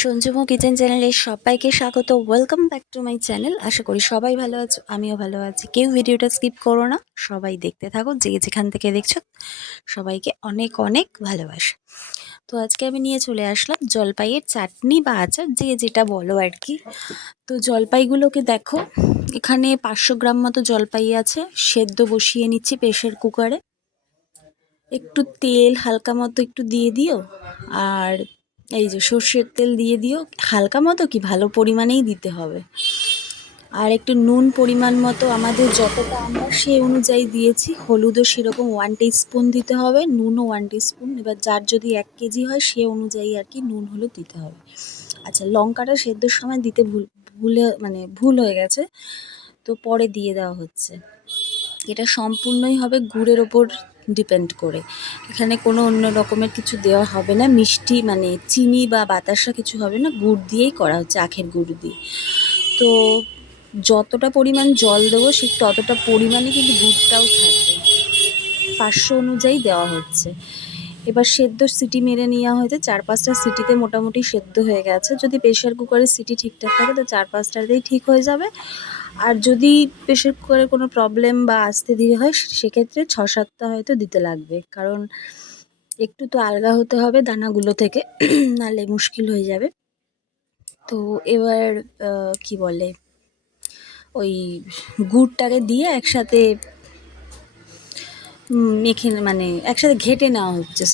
সঞ্জুমো kitchen চ্যানেলে সবাইকে স্বাগত। Welcome back to my channel. আশা করি সবাই ভালো আছো, আমিও ভালো আছি। কেউ ভিডিওটা স্কিপ করো না, সবাই দেখতে থাকো। যে যেখান থেকে দেখছো সবাইকে অনেক অনেক ভালোবাসা। তো আজকে আমি নিয়ে চলে আসলাম জলপাইয়ের চাটনি বা আচার, যে যেটা বলো আর কি। তো জলপাইগুলোকে দেখো, এখানে 500 গ্রাম মতো জলপাই আছে। সেদ্ধ বসিয়ে নিচ্ছি প্রেশার কুকারে। একটু তেল হালকা মতো একটু দিয়ে দিও, আর এই যে সর্ষের তেল দিয়ে দিও। হালকা মতো কি, ভালো পরিমাণেই দিতে হবে। আর একটু নুন পরিমাণ মতো আমাদের যতটা আমরা সেই অনুযায়ী দিয়েছি। হলুদও সেরকম 1 টিস্পুন দিতে হবে, নুনও 1 টিস্পুন। এবার যার যদি 1 কেজি হয় সে অনুযায়ী আর কি নুন হলুদ দিতে হবে। আচ্ছা, লঙ্কাটা সেদ্ধর সময় দিতে ভুল হয়ে গেছে, তো পরে দিয়ে দেওয়া হচ্ছে। এটা সম্পূর্ণই হবে গুড়ের ওপর ডিপেন্ড করে। এখানে কোনো অন্য রকমের কিছু দেওয়া হবে না, মিষ্টি মানে চিনি বা বাতাসা কিছু হবে না, গুড় দিয়েই করা হচ্ছে, আখের গুড় দিয়ে। তো যতটা পরিমাণ জল দেবো ঠিক ততটা পরিমাণে কিন্তু গুড়টাও থাকবে, 500 অনুযায়ী দেওয়া হচ্ছে। এবার সেদ্ধ সিটি মেরে নেওয়া হয়েছে, 4-5টা সিটিতে মোটামুটি সেদ্ধ হয়ে গেছে। যদি প্রেশার কুকারের সিটি ঠিকঠাক থাকে তো 4-5টাতেই ঠিক হয়ে যাবে। আর যদি প্রেশার কুকারের কোনো প্রবলেম বা আস্তে ধীরে হয় সেক্ষেত্রে 6-7টা হয়তো দিতে লাগবে, কারণ একটু তো আলগা হতে হবে দানাগুলো থেকে, নাহলে মুশকিল হয়ে যাবে। তো এবার কি বলে, ওই গুড়টাকে দিয়ে একসাথে মেখে মানে একসাথে ঘেটে নেওয়া হচ্ছে,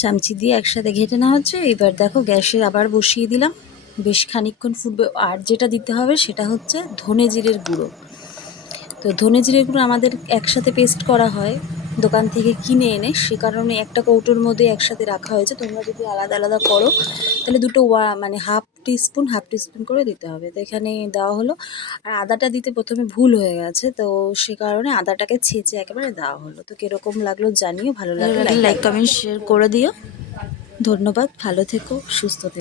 চামচি দিয়ে একসাথে ঘেটে নেওয়া হচ্ছে। এবার দেখো গ্যাসে আবার বসিয়ে দিলাম, বেশ খানিকক্ষণ ফুটবে। আর যেটা দিতে হবে সেটা হচ্ছে ধনে জিরের গুঁড়ো। তো ধনে জিরের গুঁড়ো আমাদের একসাথে পেস্ট করা হয় দোকান থেকে কিনে এনে, সে কারণে একটা কৌটোর মধ্যে একসাথে রাখা হয়েছে। তোমরা যদি আলাদা আলাদা করো তাহলে দুটো মানে হাফ টিস্পুন করে দিতে হবে। তো এখানে দেওয়া হলো। আর আদাটা দিতে প্রথমে ভুল হয়ে গেছে, তো সে কারণে আদাটাকে ছেঁচে একেবারে দেওয়া হলো। তো কীরকম লাগলো জানিও, ভালো লাগলে লাইক কমেন্ট শেয়ার করে দিও। ধন্যবাদ, ভালো থেকো, সুস্থ থেকো।